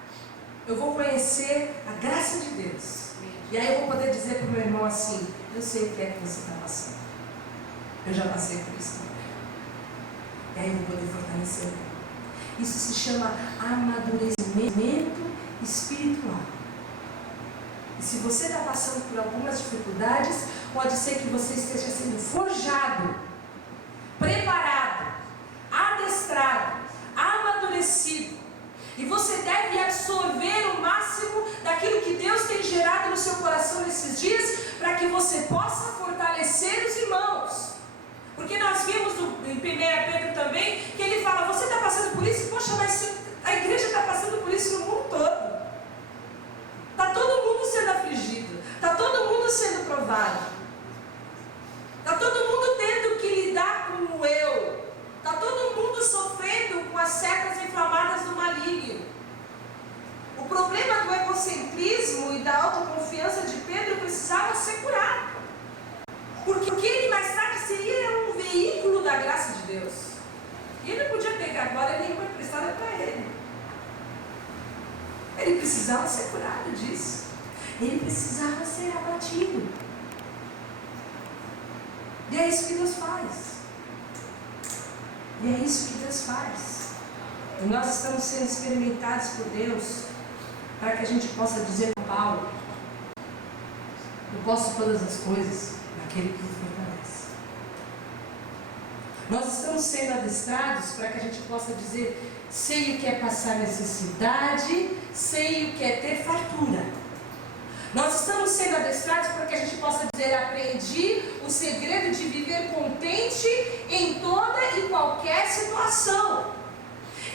eu vou conhecer a graça de Deus. E aí eu vou poder dizer para o meu irmão assim: eu sei o que é que você está passando. Eu já passei por isso também. E aí eu vou poder fortalecer o irmão. Isso se chama amadurecimento espiritual. E se você está passando por algumas dificuldades, pode ser que você esteja sendo forjado, preparado, adestrado, amadurecido. E você deve absorver o máximo daquilo que Deus tem gerado no seu coração nesses dias, para que você possa fortalecer os irmãos. Porque nós vimos em 1 Pedro também, que ele fala: você está passando por isso? Poxa, mas a igreja está passando por isso no mundo todo. Está todo mundo sendo afligido, está todo mundo sendo provado, está todo mundo tendo que lidar com o eu, está todo mundo sofrendo com as setas inflamadas do maligno. O problema do egocentrismo e da autoconfiança de Pedro precisava ser curado, porque ele mais tarde seria um veículo da graça de Deus, e ele não podia pegar agora nenhuma emprestada para ele. Ele precisava ser curado disso. Ele precisava ser abatido. E é isso que Deus faz. E é isso que Deus faz. E nós estamos sendo experimentados por Deus, para que a gente possa dizer com Paulo: eu posso todas as coisas naquele que me fortalece. Nós estamos sendo adestrados para que a gente possa dizer: sei o que é passar necessidade, sei o que é ter fartura. Nós estamos sendo adestrados para que a gente possa dizer: aprendi o segredo de viver contente em toda e qualquer situação.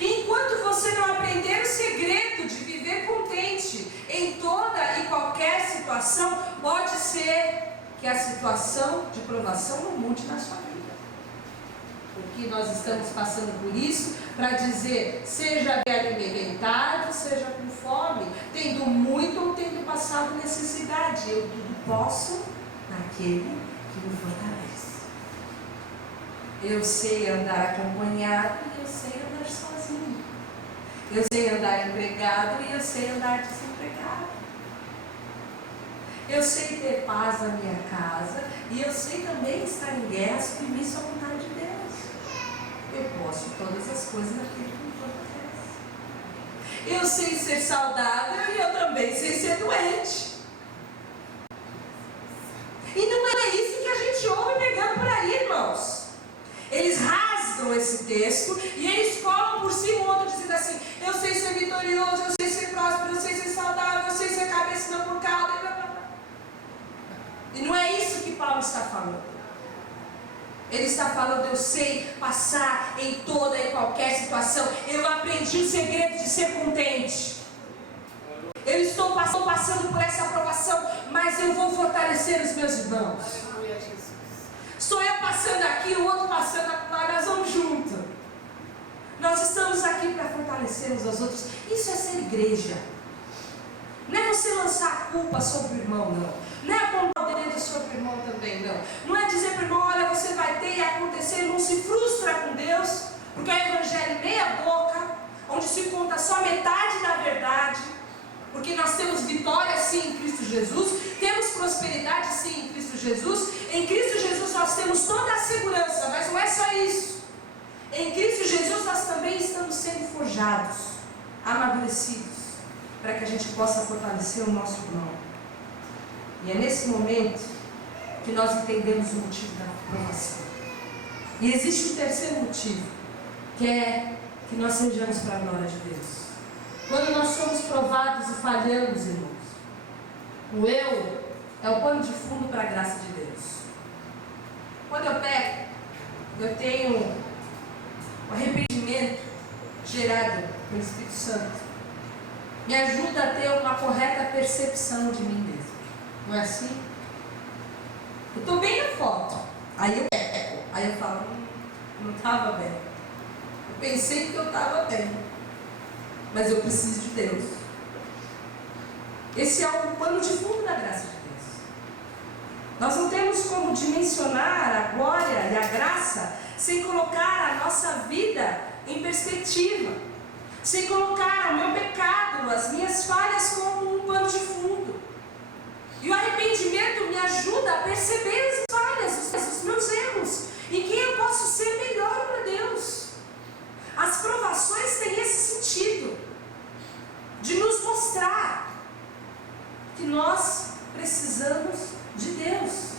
Enquanto você não aprender o segredo de viver contente em toda e qualquer situação, pode ser que a situação de provação não mude na sua vida. Porque nós estamos passando por isso para dizer: seja bem alimentado, seja com fome, tendo muito ou tendo passado necessidade, eu tudo posso naquele que me fortalece. Eu sei andar acompanhado e eu sei andar sozinho. Eu sei andar empregado e eu sei andar desempregado. Eu sei ter paz na minha casa e eu sei também estar em guerra, submisso à vontade de Deus. Eu posso todas as coisas naquele que me fortalece. Eu sei ser saudável e eu também sei ser doente. E não é isso que a gente ouve pegando por aí, irmãos. Eles rasgam esse texto e eles colam por cima o outro dizendo assim: eu sei ser vitorioso, eu sei ser próspero, eu sei ser saudável, eu sei ser cabeça e não por cauda. E não é isso que Paulo está falando. Ele está falando: eu sei passar em toda e qualquer situação. Eu aprendi o segredo de ser contente. Eu estou passando por essa aprovação, mas eu vou fortalecer os meus irmãos. Estou eu passando aqui, o outro passando lá, nós vamos juntos. Nós estamos aqui para fortalecer uns aos outros. Isso é ser igreja. Não é você lançar a culpa sobre o irmão, não. Não é apontar o dedo sobre o irmão também, não. Não é dizer para o irmão: olha, você vai ter e acontecer. Não se frustra com Deus, porque é o evangelho meia boca, onde se conta só metade da verdade. Porque nós temos vitória sim em Cristo Jesus, temos prosperidade sim em Cristo Jesus. Em Cristo Jesus nós temos toda a segurança, mas não é só isso. Em Cristo Jesus nós também estamos sendo forjados, amadurecidos, para que a gente possa fortalecer o nosso irmão. E é nesse momento que nós entendemos o motivo da provação. E existe um terceiro motivo, que é que nós sejamos para a glória de Deus. Quando nós somos provados e falhamos, irmãos, o eu é o pano de fundo para a graça de Deus. Quando eu peco, eu tenho um arrependimento gerado pelo Espírito Santo. Me ajuda a ter uma correta percepção de mim mesmo. Não é assim? Eu estou bem na foto, aí eu peco, aí eu falo: não estava bem. Eu pensei que eu estava bem, mas eu preciso de Deus. Esse é o pano de fundo da graça de Deus. Nós não temos como dimensionar a glória e a graça sem colocar a nossa vida em perspectiva, sem colocar o meu pecado, as minhas falhas como um pano de fundo. E o arrependimento me ajuda a perceber as falhas, os meus erros, e que eu posso ser melhor para Deus. As provações têm esse sentido, de nos mostrar que nós precisamos de Deus.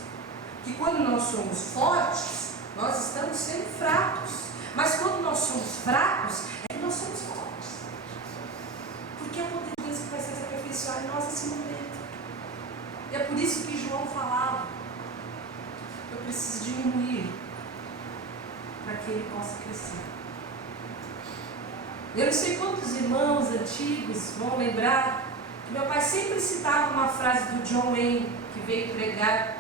Que quando nós somos fortes, nós estamos sendo fracos. Mas quando nós somos fracos, é que nós somos fortes. Porque é o poder de Deus que vai ser aperfeiçoado em nós nesse momento. E é por isso que João falava: eu preciso diminuir para que ele possa crescer. Eu não sei quantos irmãos antigos vão lembrar que meu pai sempre citava uma frase do John Wayne, que veio pregar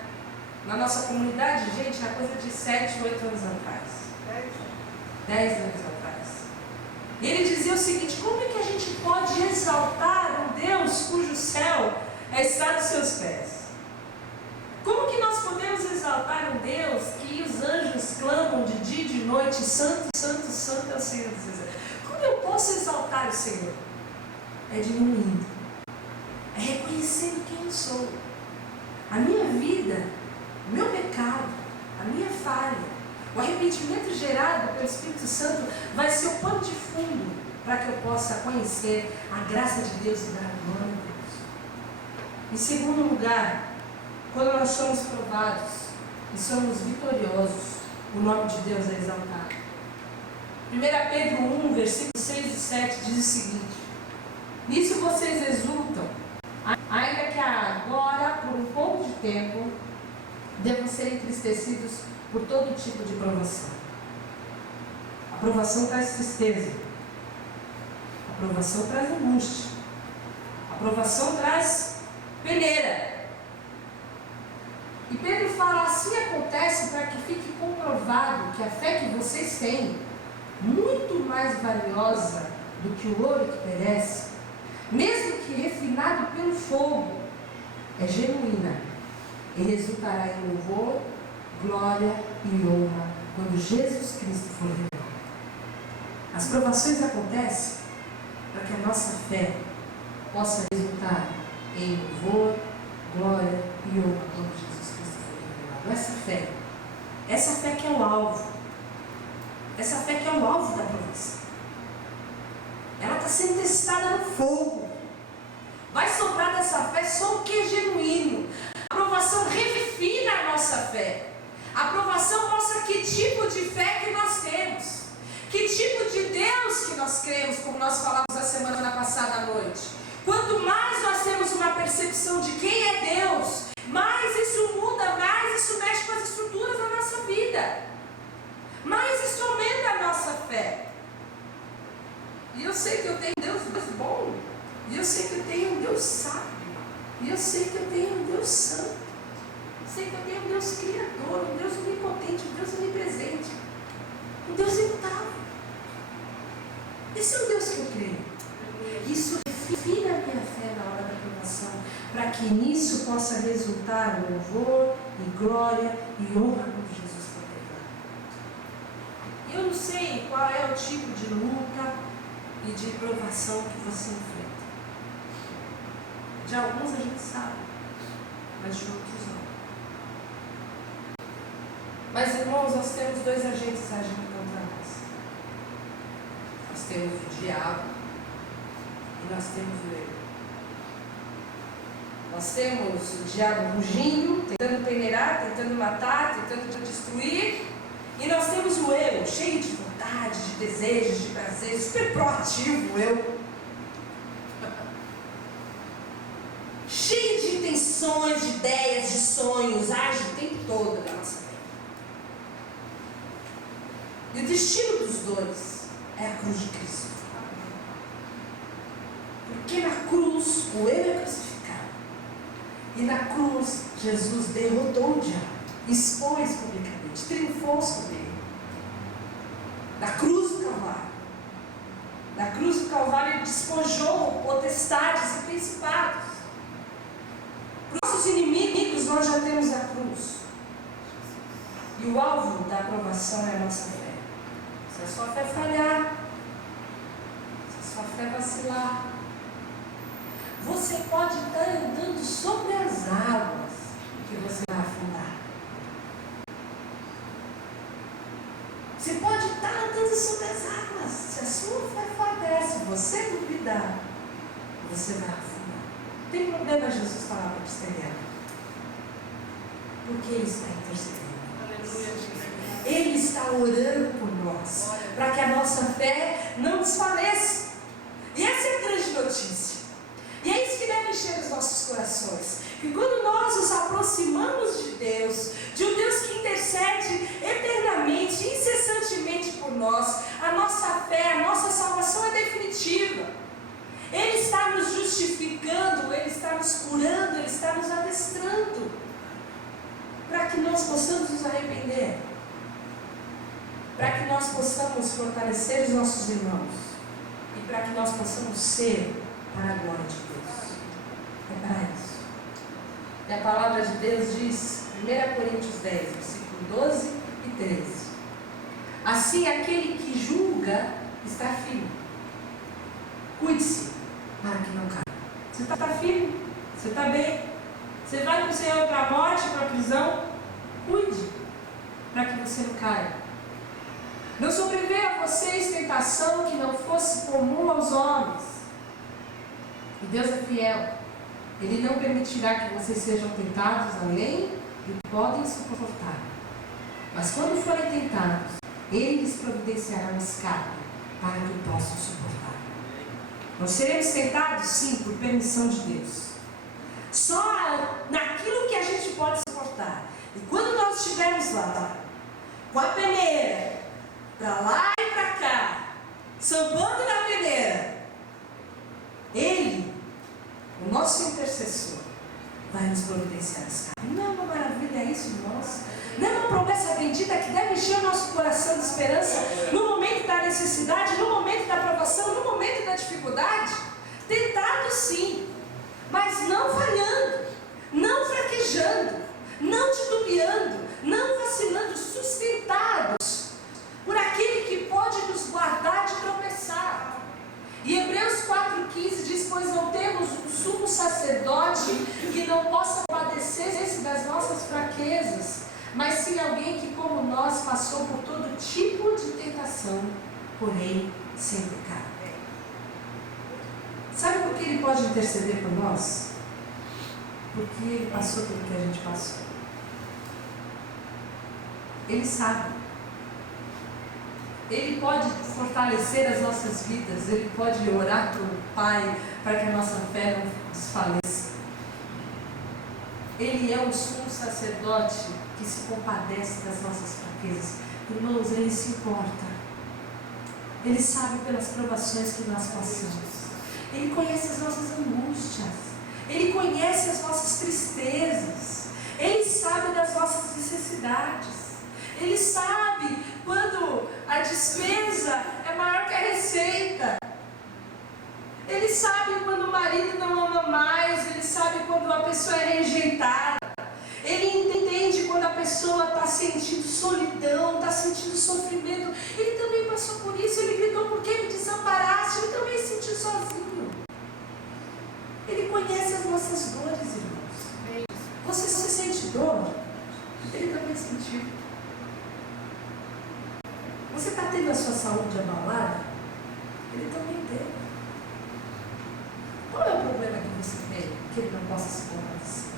na nossa comunidade, gente, há coisa de 7, 8 anos atrás. 10 anos atrás. E ele dizia o seguinte: como é que a gente pode exaltar um Deus cujo céu está nos seus pés? Como que nós podemos exaltar um Deus que os anjos clamam de dia e de noite: santo, santo, santo é o Senhor dos Exércitos? Como eu posso exaltar o Senhor? É diminuindo, é reconhecendo quem eu sou, a minha vida, o meu pecado, a minha falha. O arrependimento gerado pelo Espírito Santo vai ser o pano de fundo para que eu possa conhecer a graça de Deus e dar glória a Deus. Em segundo lugar, quando nós somos provados e somos vitoriosos, o nome de Deus é exaltado. 1 Pedro 1, versículos 6 e 7 diz o seguinte: nisso vocês exultam, ainda que agora, por um pouco de tempo, devam ser entristecidos por todo tipo de provação. A provação traz tristeza. A provação traz angústia. A provação traz peneira. E Pedro fala, assim acontece para que fique comprovado que a fé que vocês têm, muito mais valiosa do que o ouro que perece, mesmo que refinado pelo fogo, é genuína e resultará em louvor, glória e honra quando Jesus Cristo for revelado. As provações acontecem para que a nossa fé possa resultar em louvor, glória e honra quando Jesus Cristo for revelado. Essa fé que é o alvo, essa fé que é o alvo da provação, ela está sendo testada no fogo. Vai sobrar dessa fé só o que é genuíno. A provação refina a nossa fé. A provação mostra que tipo de fé que nós temos, que tipo de Deus que nós cremos, como nós falamos a semana passada à noite. Quanto mais nós temos uma percepção de quem é Deus, mais isso muda, mais isso mexe com as estruturas da nossa vida, mais isso aumenta a nossa fé. E eu sei que eu tenho Deus bom, e eu sei que eu tenho um Deus sábio, e eu sei que eu tenho um Deus santo, eu sei que eu tenho um Deus criador, um Deus onipotente, um Deus onipresente, um Deus imutável. Esse é o Deus que eu creio. Isso refina a minha fé na hora da provação, para que nisso possa resultar louvor e glória e honra quando Jesus for revelado. Eu não sei qual é o tipo de luta e de provação que você enfrenta. De alguns a gente sabe, mas de outros não. Mas, irmãos, nós temos dois agentes agindo contra nós. Nós temos o diabo e nós temos o eu. Nós temos o diabo rugindo, tentando peneirar, tentando matar, tentando destruir. E nós temos o eu, cheio de vontade, de desejos, de prazer, super proativo, eu. Cheio de intenções, de ideias, de sonhos, age o tempo todo na nossa vida. E o destino dos dois é a cruz de Cristo. Porque na cruz o eu é crucificado. E na cruz Jesus derrotou o diabo, expôs publicamente, triunfou sobre ele. Na cruz do Calvário. Na cruz do Calvário ele despojou potestades e principados. Para os nossos inimigos nós já temos a cruz. E o alvo da aprovação é a nossa fé. Se a sua fé falhar, se a sua fé vacilar, você pode estar andando sobre as águas que você vai afundar. Você pode estar andando sobre as águas. Se a sua fé falhar, se você duvidar, você vai afundar. Não tem problema Jesus falar para você, porque Ele está intercedendo. Ele está orando por nós, para que a nossa fé não desfaleça. E essa é a grande notícia. E é isso que deve encher os nossos corações. Que quando nós nos aproximamos de Deus, de um Deus que intercede eternamente, incessantemente por nós, a nossa fé, a nossa salvação é definitiva. Ele está nos justificando, Ele está nos curando, Ele está nos adestrando, para que nós possamos nos arrepender, para que nós possamos fortalecer os nossos irmãos e para que nós possamos ser para a glória de Deus. É para isso. E a palavra de Deus diz, 1 Coríntios 10, versículo 12 e 13. Assim, aquele que julga está firme. Cuide-se para que não caia. Você está firme? Você está bem? Você vai com o Senhor para a morte, para a prisão? Cuide para que você não caia. Não sobreveio a vocês tentação que não fosse comum aos homens. E Deus é fiel. Ele não permitirá que vocês sejam tentados além do que podem suportar. Mas quando forem tentados, Ele lhes providenciará um escape para que possam suportar. Nós seremos tentados, sim, por permissão de Deus. Só naquilo que a gente pode suportar. E quando nós estivermos lá, com a peneira, para lá e para cá, sambando na peneira, Ele, o nosso intercessor, vai nos providenciar escape. Não é uma maravilha isso, irmãos? Não é uma promessa bendita que deve encher o nosso coração de esperança no momento da necessidade, no momento da provação, no momento da dificuldade? Tentado sim, mas não falhando, não fraquejando, não titubeando, não vacilando, sustentados por aquele que pode nos guardar de tropeçar. E Hebreus 4,15 diz: pois não temos um sumo sacerdote que não possa padecer-se das nossas fraquezas, mas sim alguém que, como nós, passou por todo tipo de tentação, porém sem pecado. Sabe por que Ele pode interceder por nós? Porque Ele passou pelo que a gente passou. Ele sabe. Ele pode fortalecer as nossas vidas. Ele pode orar para o Pai para que a nossa fé não desfaleça. Ele é o sumo sacerdote que se compadece das nossas fraquezas. Irmãos, Ele se importa. Ele sabe pelas provações que nós passamos. Ele conhece as nossas angústias. Ele conhece as nossas tristezas. Ele sabe das nossas necessidades. Ele sabe quando a despesa é maior que a receita. Ele sabe quando o marido não ama mais. Ele sabe quando a pessoa é rejeitada. Ele entende quando a pessoa está sentindo solidão, está sentindo sofrimento. Ele também passou por isso. Ele gritou porque me desamparaste. Ele também se sentiu sozinho. Ele conhece as nossas dores, irmãos. Você sente dor? Ele também sentiu. Você está tendo a sua saúde abalada? Ele também teve. Qual é o problema que você tem que Ele não possa se compadecer?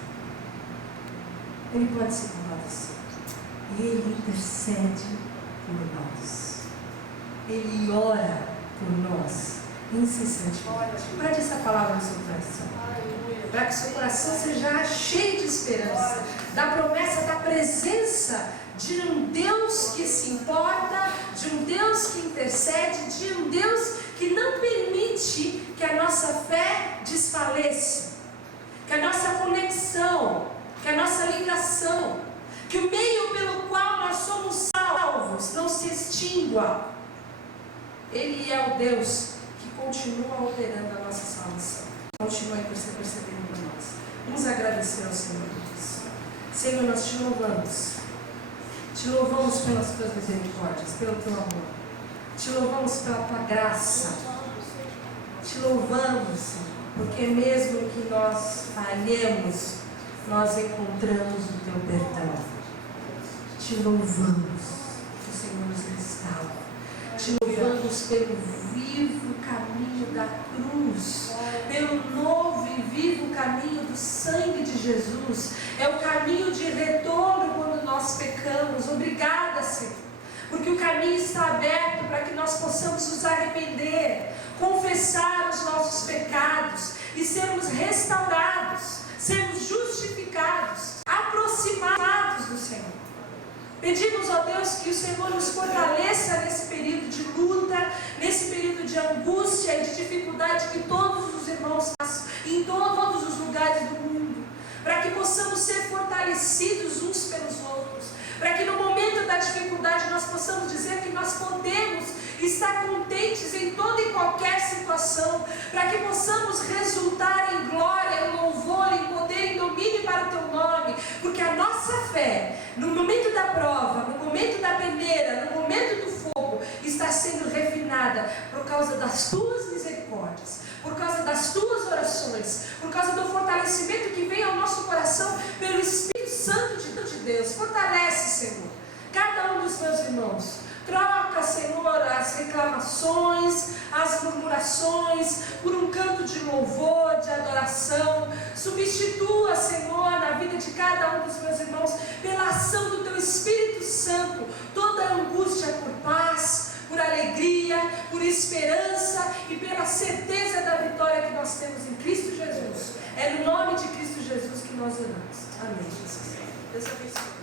Ele pode se compadecer. E Ele intercede por nós. Ele ora por nós incessantemente. Guarde essa palavra no seu coração. Para que seu coração seja cheio de esperança, da promessa, da presença de um Deus que se importa, de um Deus que intercede, de um Deus que não permite que a nossa fé desfaleça, que a nossa conexão, que a nossa ligação, que o meio pelo qual nós somos salvos não se extingua. Ele é o Deus que continua operando a nossa salvação. Continua percebendo por nós. Vamos agradecer ao Senhor por isso. Senhor, nós te louvamos. Te louvamos pelas tuas misericórdias, pelo teu amor. Te louvamos pela tua graça. Te louvamos, Senhor, porque mesmo que nós falhemos, nós encontramos o teu perdão. Te louvamos, que o Senhor nos restaura. Te louvamos pelo vivo caminho da cruz, pelo novo e vivo caminho do sangue de Jesus. É o caminho de retorno quando nós pecamos. Obrigada, Senhor, porque o caminho está aberto para que nós possamos nos arrepender, confessar os nossos pecados e sermos restaurados, sermos justificados, aproximados do Senhor. Pedimos, ó Deus, que o Senhor nos fortaleça nesse período de luta, nesse período de angústia e de dificuldade que todos os irmãos passam em todos os lugares do mundo, para que possamos ser fortalecidos uns pelos outros, para que no momento da dificuldade nós possamos dizer que nós podemos estar contentes em toda e qualquer situação, para que possamos resultar em glória, em louvor, em poder, em domínio para o teu nome, porque a nossa fé, no momento da prova, no momento da peneira, no momento do fogo, está sendo refinada por causa das tuas misericórdias, por causa das tuas orações, por causa do fortalecimento que vem ao nosso coração pelo Espírito Santo de Deus. Fortalece, Senhor, cada um dos meus irmãos. Troca, Senhor, as reclamações, as murmurações, por um canto de louvor, de adoração. Substitua, Senhor, na vida de cada um dos meus irmãos, pela ação do Teu Espírito Santo, por esperança e pela certeza da vitória que nós temos em Cristo Jesus. É no nome de Cristo Jesus que nós oramos. Amém, Jesus. Deus abençoe.